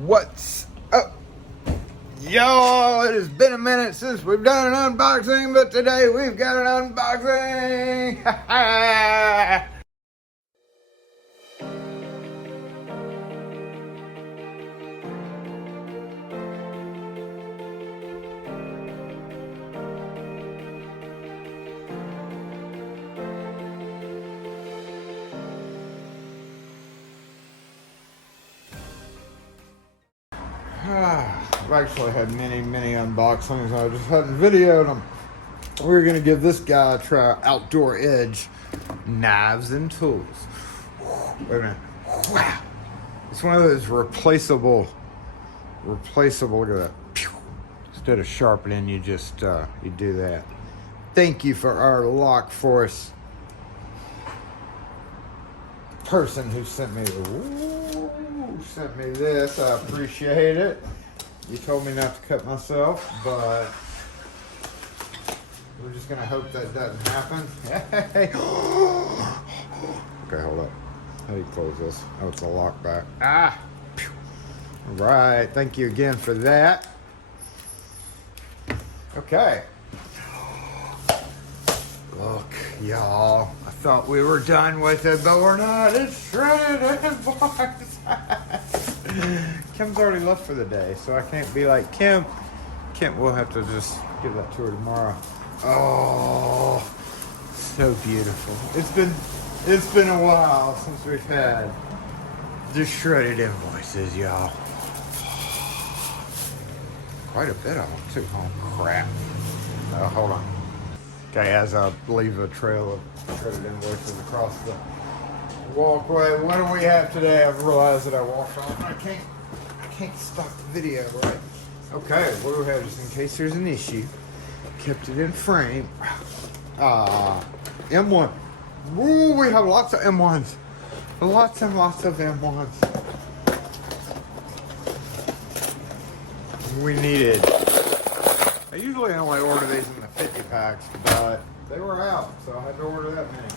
What's up, y'all? It has been a minute since we've done an unboxing, but today we've got an unboxing. I've actually had many unboxings. I just hadn't videoed them. We're going to give this guy a try. Outdoor Edge knives and tools. Wait a minute. Wow. It's one of those replaceable, look at that. Instead of sharpening, you just, you do that. Thank you for our Lock Force person who sent me this. I appreciate it. You told me not to cut myself, but we're just gonna hope that doesn't happen. Hey. Okay, hold up. How do you close this? Oh, it's a lock back. All right, thank you again for that. Okay. Look, y'all, I thought we were done with it, but we're not. It's shredded in box. Kim's already left for the day, so I can't be like, Kim, we'll have to just give that to her tomorrow. Oh, so beautiful. It's been a while since we've had the shredded invoices, y'all. Quite a bit of them, too. Oh, crap. Hold on. Okay, as I leave a trail of shredded invoices across the walkway, what do we have today? I've realized that I walked on. I can't stop the video, right? Okay, what do we have, just in case there's an issue? Kept it in frame. M1. Ooh, we have lots of M1s. Lots and lots of M1s. We needed. I usually only order these in the 50 packs, but they were out, so I had to order that many.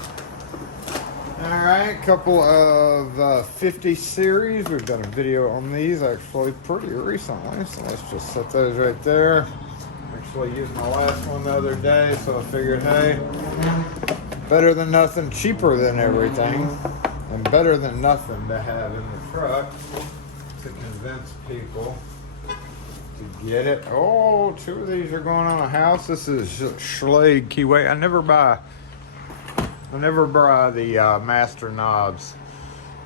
Alright, couple of 50 series. We've done a video on these actually pretty recently, so let's just set those right there. Actually used my last one the other day, so I figured, hey, better than nothing, cheaper than everything, and better than nothing to have in the truck to convince people to get it. Oh, two of these are going on a house. This is Schlage keyway. I never buy the master knobs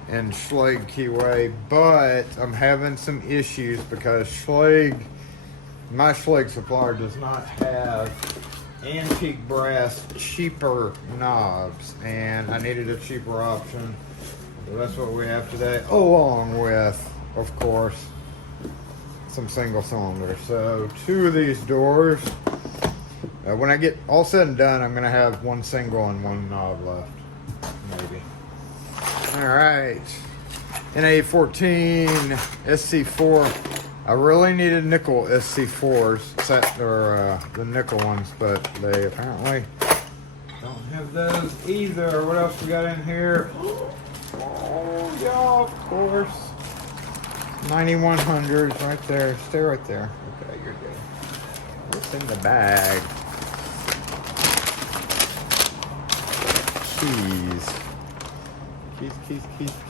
in Schlage keyway, but I'm having some issues because my Schlage supplier does not have antique brass cheaper knobs, and I needed a cheaper option. So that's what we have today, along with, of course, some single cylinders. So two of these doors. When I get all said and done, I'm going to have one single and one knob left, maybe. All right, NA14 SC4. I really needed nickel SC4s, the nickel ones, but they apparently don't have those either. What else we got in here? Oh, yeah, of course. 9100s right there. Stay right there. Okay, you're good. What's in the bag?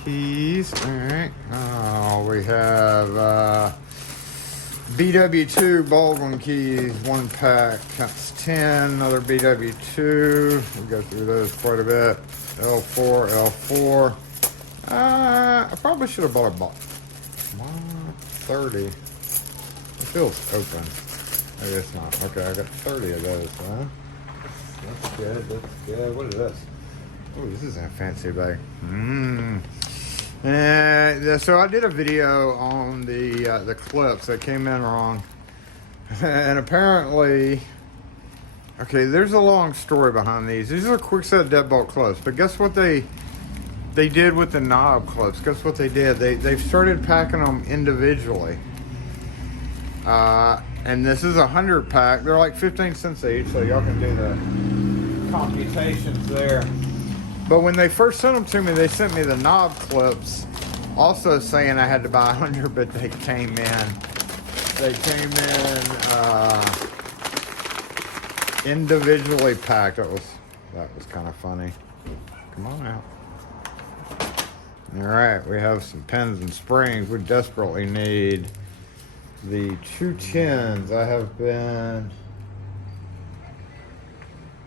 Keys. All right. Oh, we have BW2 Baldwin keys, 1 pack. That's 10. Another BW2. We'll go through those quite a bit. L4. I probably should have bought a box. 30. It feels open. I guess not. Okay, I got 30 of those, huh? That's good. What is this? Oh, this is a fancy bag. So I did a video on the clips that came in wrong. And apparently, okay, there's a long story behind these. These are Kwikset deadbolt clips, but guess what they did with the knob clips? Guess what they did? They've started packing them individually. And this is 100 pack. They're like 15 cents each, so y'all can do the computations there. But when they first sent them to me, they sent me the knob clips Also saying I had to buy 100, but they came in. They came in individually packed. That was kind of funny. Come on out. All right, we have some pins and springs. We desperately need the 210s. I have been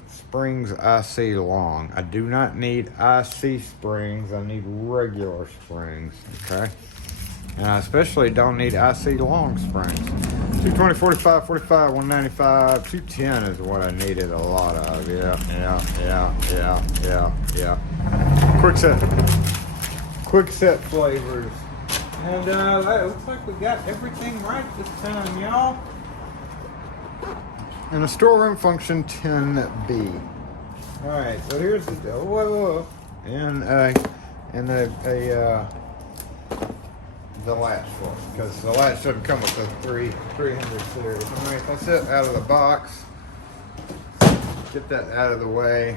springs IC long. I do not need IC springs. I need regular springs, okay? And I especially don't need IC long springs. 220, 45, 45, 195, 210 is what I needed a lot of. Yeah. Kwikset flavors. And it looks like we got everything right this time, y'all. And a storeroom function 10B. All right, so here's the deal. Whoa. And the latch for it, because the latch doesn't come with the 300 series. All right, that's it out of the box. Get that out of the way.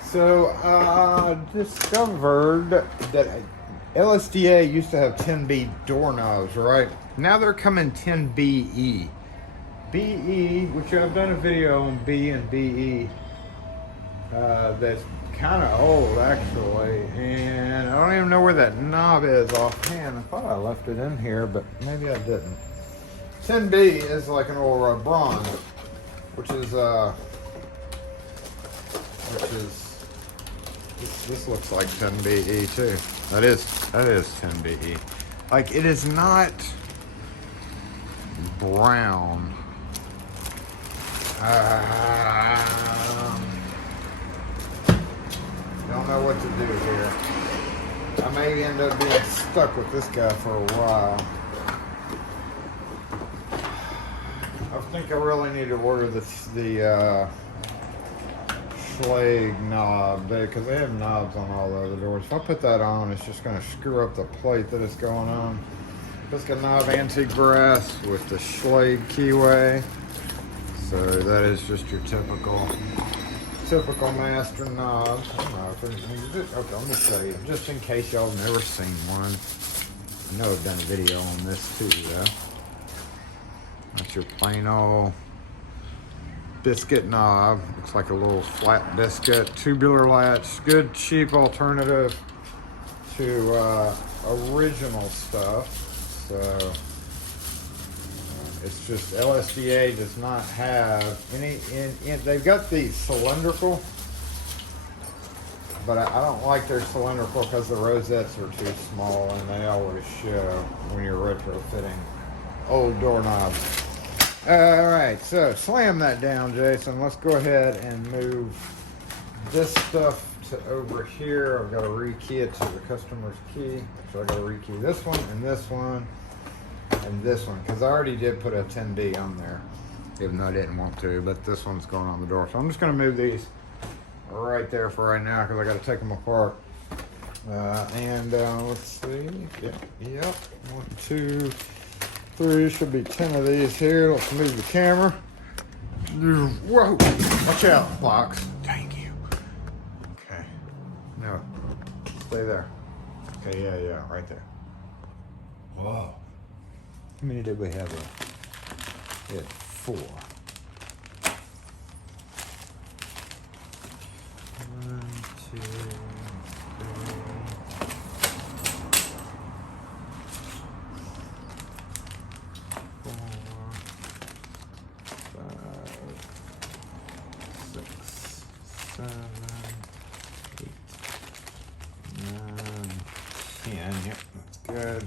So I discovered that LSDA used to have 10B doorknobs, right? Now they're coming 10BE. BE, which I've done a video on B and BE, that's kind of old actually, and I don't even know where that knob is offhand. I thought I left it in here, but maybe I didn't. 10B is like an old bronze, which is this looks like 10BE too. That is 10BE. Like, it is not brown. Don't know what to do here. I may end up being stuck with this guy for a while. I think I really need to order the Schlage knob, because they have knobs on all the other doors. If I put that on, it's just going to screw up the plate that it's going on. It's got knob antique brass with the Schlage keyway. So that is just your typical master knob. Okay, let me show you, just in case y'all have never seen one. I know I've done a video on this too, though. That's your plain old biscuit knob. Looks like a little flat biscuit. Tubular latch. Good cheap alternative to original stuff. So it's just LSDA does not have any. They've got the cylindrical, but I don't like their cylindrical because the rosettes are too small, and they always show when you're retrofitting old doorknobs. All right, so slam that down, Jason. Let's go ahead and move this stuff to over here. I've got to rekey it to the customer's key. So I got to rekey this one and this one and this one, because I already did put a 10B on there, even though I didn't want to, but this one's going on the door. So I'm just going to move these right there for right now, because I got to take them apart. Let's see. Yep. 1, 2, 3, should be 10 of these here. Let's move the camera. Whoa! Watch out, box. Thank you. Okay. No. Stay there. Okay, yeah, right there. Whoa. How many did we have there? We had 4. 1, 2, 3. 4, 5, 6, 7, 8, 9, 10. Yep, that's good.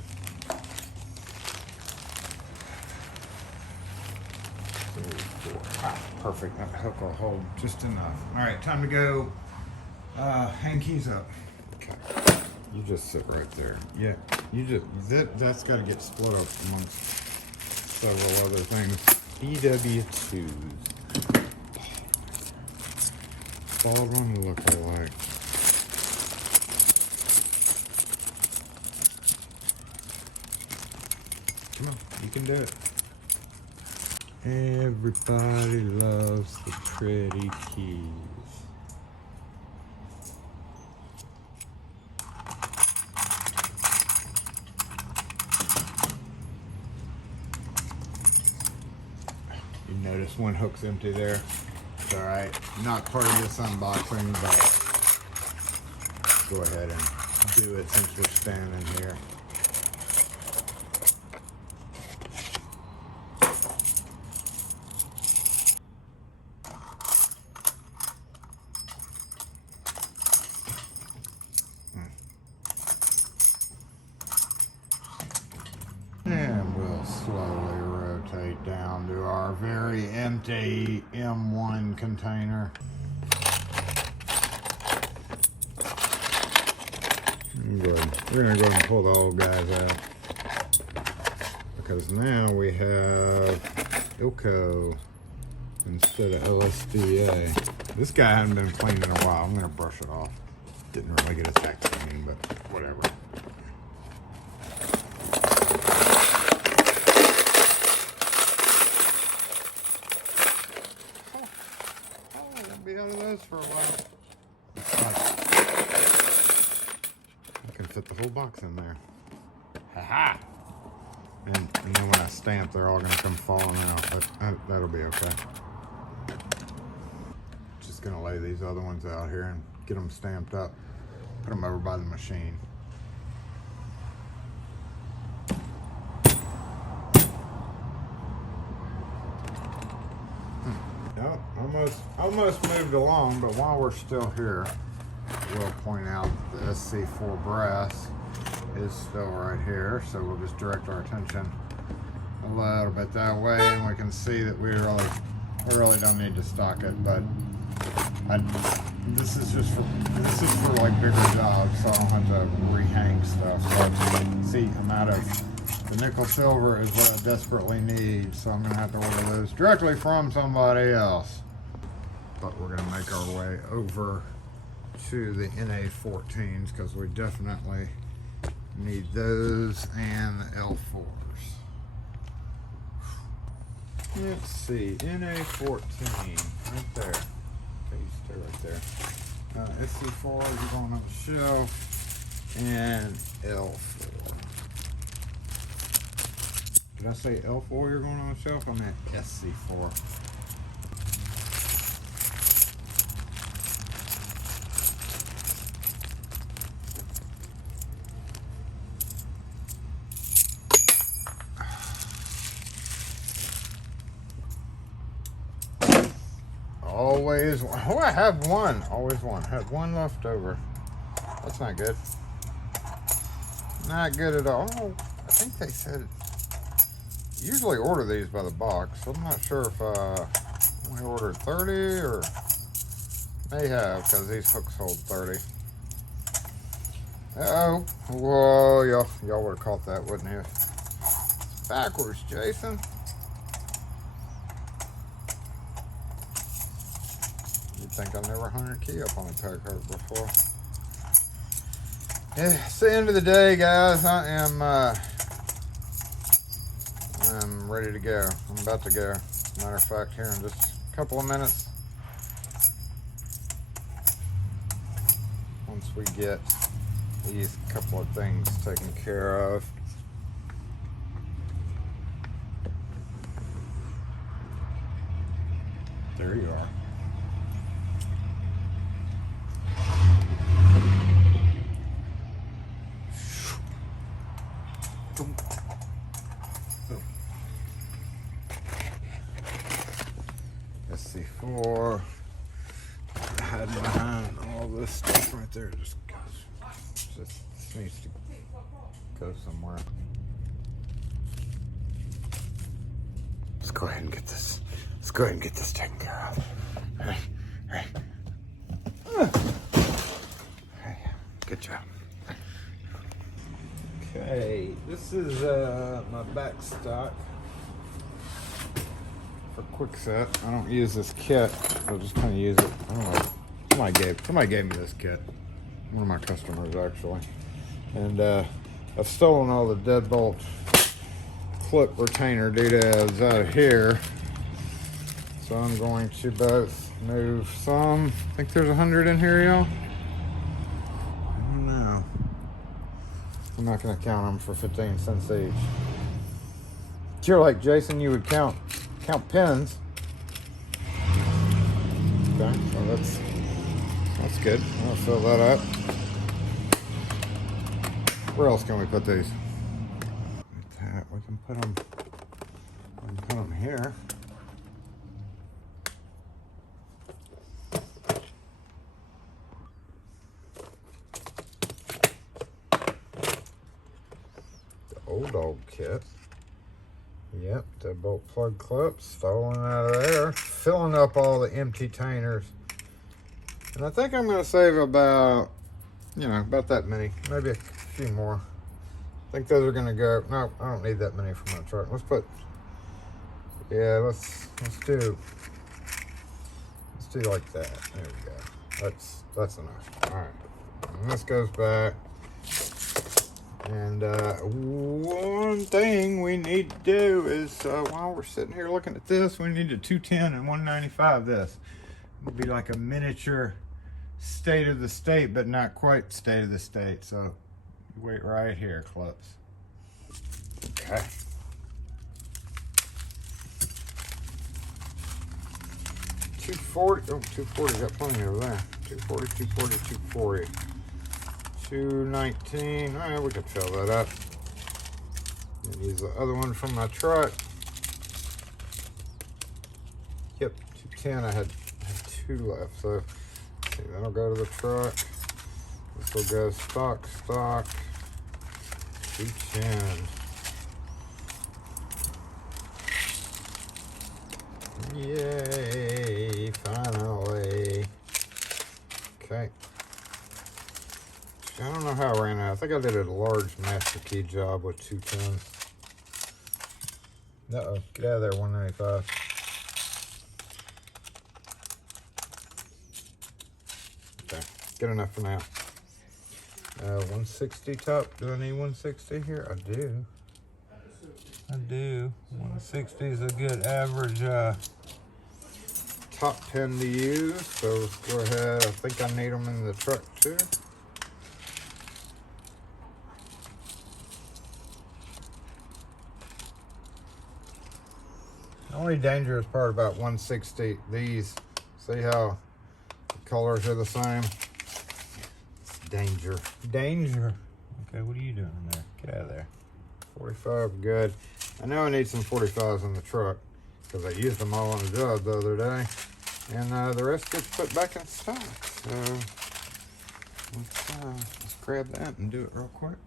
3, 4. Ah, perfect. That hook will hold just enough. All right, time to go. Hang keys up. Okay. You just sit right there. Yeah, that's got to get split up amongst several other things. EW2s. Baldwin look-alike. Come on, you can do it. Everybody loves the pretty keys. Notice one hook's empty there. It's all right. Not part of this unboxing, but go ahead and do it since we're standing here. And we'll slowly rotate down to our very empty M1 container. Good. We're gonna go ahead and pull the old guys out because now we have Ilco instead of LSDA. This guy hasn't been cleaned in a while. I'm gonna brush it off. Didn't really get it that clean, but whatever. Be out of those for a while. I can fit the whole box in there. Ha-ha! And then when I stamp, they're all gonna come falling out, but that'll be okay. Just gonna lay these other ones out here and get them stamped up. Put them over by the machine. Yep, almost moved along, but while we're still here, we'll point out the SC4 brass is still right here, so we'll just direct our attention a little bit that way, and we can see that we really don't need to stock it, but this is for like bigger jobs, so I don't have to rehang stuff. So see, I'm out of the nickel silver is what I desperately need, so I'm gonna have to order those directly from somebody else. But we're gonna make our way over to the NA14s because we definitely need those and the L4s. Let's see, NA14 right there. Okay, you stay right there. SC4 is going on the shelf, and L4. Did I say L4 you're going on the shelf? I meant SC4. Always, oh, I have one. Always one. Had one left over. That's not good. Not good at all. Oh, I think they said usually order these by the box. I'm not sure if I only ordered 30 or may have, because these hooks hold 30. Uh-oh. Whoa, y'all would have caught that, wouldn't you? It's backwards, Jason. You'd think I've never hung a key up on a tug hook before. Yeah, it's the end of the day, guys. I'm ready to go. I'm about to go. As a matter of fact, here in just a couple of minutes, once we get these couple of things taken care of. There you are. SC4 hiding behind all this stuff right there. Just needs to go somewhere. Let's go ahead and get this. Let's go ahead and get this taken care of. Hey. Good job. Okay, this is my back stock for Kwikset. I don't use this kit. I'll just kind of use it. I don't know. Somebody gave me this kit. One of my customers actually. And I've stolen all the deadbolt clip retainer doodads out of here. So I'm going to both move some. I think there's 100 in here, y'all. I don't know. I'm not going to count them for 15 cents each. You're like Jason, you would count pins. Okay, so that's good. I'll fill that up. Where else can we put these? Like that. We can put them here. The old dog kit. Yep, deadbolt plug clips falling out of there, filling up all the empty tainers. And I think I'm going to save about, about that many, maybe a few more. I think those are going to go. No, I don't need that many for my truck. Let's do like that. There we go. That's enough. All right, and this goes back. And one thing we need to do is, while we're sitting here looking at this, we need a 210 and 195 this. It'll be like a miniature state of the state, but not quite state of the state. So wait right here, clips. Okay. $240. Oh, $240. Got plenty over there. $240, $240, $240. $219. All right, we could fill that up. And use the other one from my truck. Yep, $210. I had 2 left, so see, that'll go to the truck. This will go stock. $210. Yay! Finally. Okay. I don't know how I ran out. I think I did a large master key job with 210. Uh-oh, get out of there, 195. Okay, good enough for now. 160 top. Do I need 160 here? I do. 160 is a good average top pin to use. So let's go ahead. I think I need them in the truck too. The only dangerous part about 160, these, see how the colors are the same? It's danger. Okay, what are you doing there? Get out of there. 45, good. I know I need some 45s in the truck because I used them all on the job the other day. And the rest gets put back in stock. So let's grab that and do it real quick.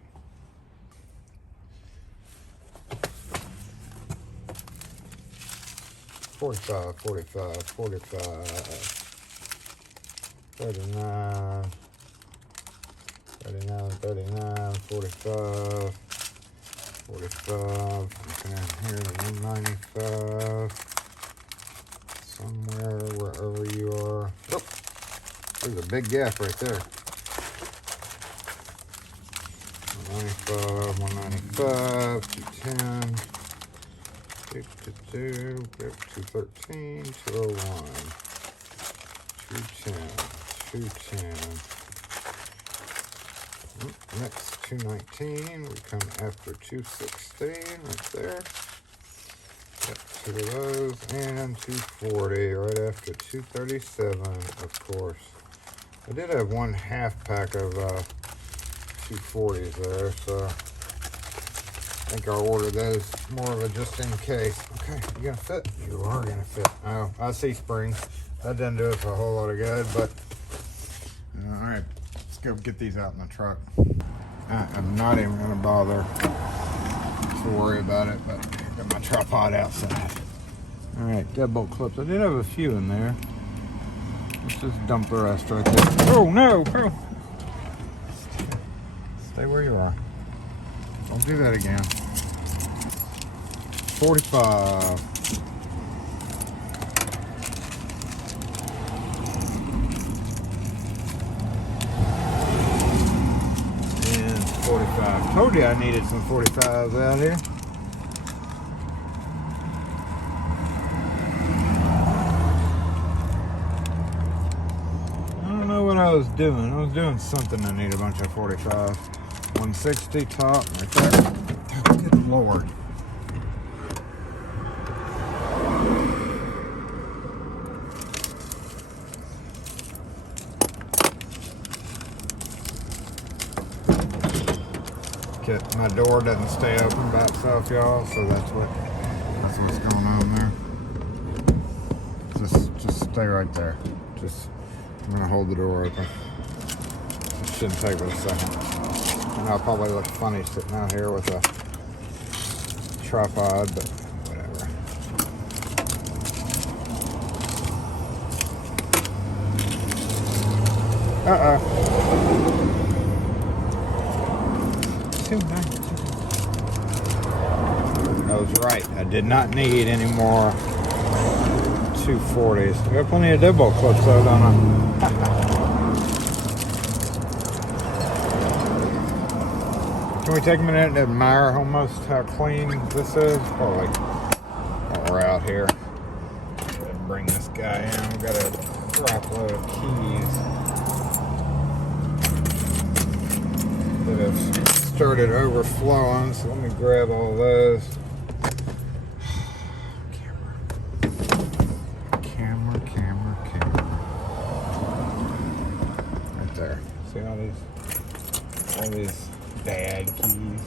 $45, $45, $45, $39, $39, $39, $45, $45. Looking in here, $195. Somewhere, wherever you are. Oh, there's a big gap right there. $195, $195, $210. 222, 213, 201, 210, 210. Next, 219. We come after 216 right there. Got 2 of those, and 240 right after 237, of course. I did have 1/2 pack of 240s there, so I think I'll order those more of a just in case. Okay, you gonna fit? You are gonna fit. Oh, I see springs. That doesn't do it for a whole lot of good, but all right, let's go get these out in the truck. I'm not even gonna bother to worry about it, but I got my tripod outside. All right, deadbolt clips. I did have a few in there. Let's just dump the rest right there. Oh no, bro. Stay where you are. Don't do that again. 45. And 45. Told you I needed some 45s out here. I don't know what I was doing. I was doing something. I need a bunch of 45s. 160 top right there. Oh, good Lord. my door doesn't stay open by itself, y'all. So that's what's going on there. Just stay right there. I'm gonna hold the door open. It shouldn't take but a second. And I'll probably look funny sitting out here with a tripod, but whatever. I was right. I did not need any more 240s. I got plenty of deadbolt clips though, don't I? Can we take a minute and admire almost how clean this is? Probably while we're out here. Bring this guy in. We've got a crap load of keys that have started overflowing, so let me grab all those. Camera. Right there. See all these bad keys.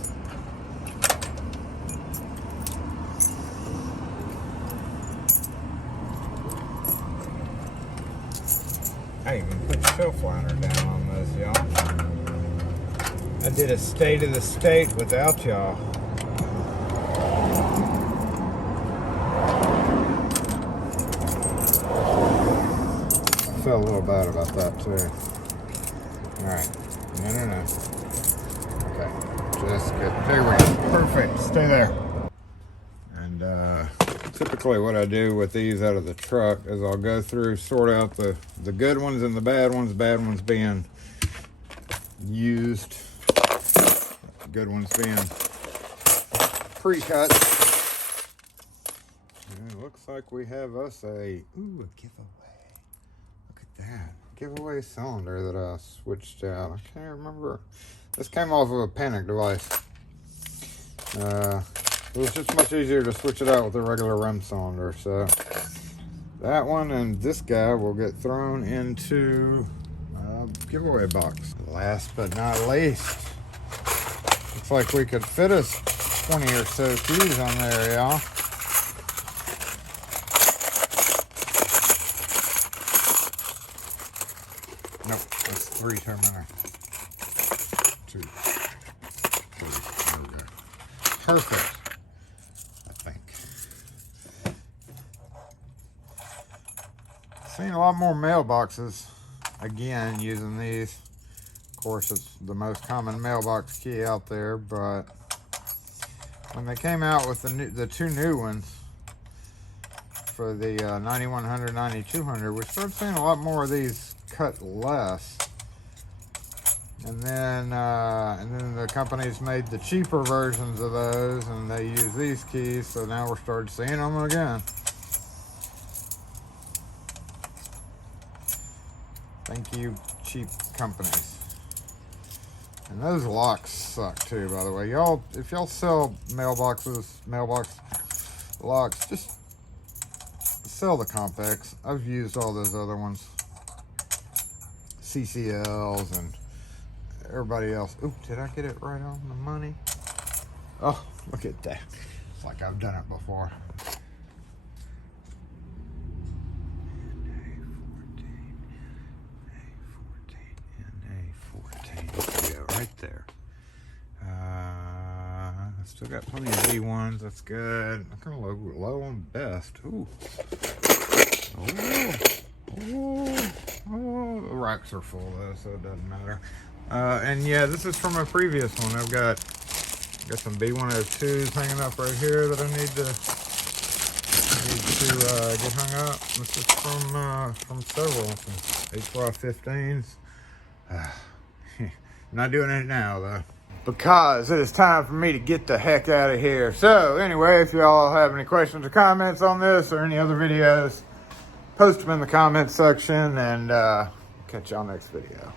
I even put shelf liner down on those, y'all. I did a state of the state without y'all. I felt a little bad about that too. Alright. No. Okay. Just good. There we go. Perfect. Stay there. And typically what I do with these out of the truck is I'll go through, sort out the good ones and the bad ones being used, good ones being pre-cut. And it looks like we have us a giveaway. Look at that. Giveaway cylinder that I switched out. I can't remember. This came off of a panic device. It was just much easier to switch it out with a regular rim cylinder. So that one and this guy will get thrown into a giveaway box. Last but not least, looks like we could fit us 20 or so keys on there, y'all. Nope, that's 3 terminal. 2, 3. There we go. Perfect. Seen a lot more mailboxes again using these. Of course, it's the most common mailbox key out there, but when they came out with the 2 new ones for the 9100, 9200, we started seeing a lot more of these cut less. And then the companies made the cheaper versions of those, and they use these keys. So now we're starting seeing them again. Thank you, cheap companies. And those locks suck too, by the way. Y'all, if y'all sell mailbox locks, just sell the Compex. I've used all those other ones. CCLs and everybody else. Oop, did I get it right on the money? Oh, look at that. It's like I've done it before. Right there. I still got plenty of V1s. That's good. I'm kind of low on best. Ooh. Oh, the racks are full though, so it doesn't matter. And yeah, this is from a previous one. I've got some B102s hanging up right here that I need to get hung up. This is from several, some HY15s. Not doing it now though, because it is time for me to get the heck out of here. So anyway, if y'all have any questions or comments on this or any other videos, post them in the comments section, and catch y'all next video.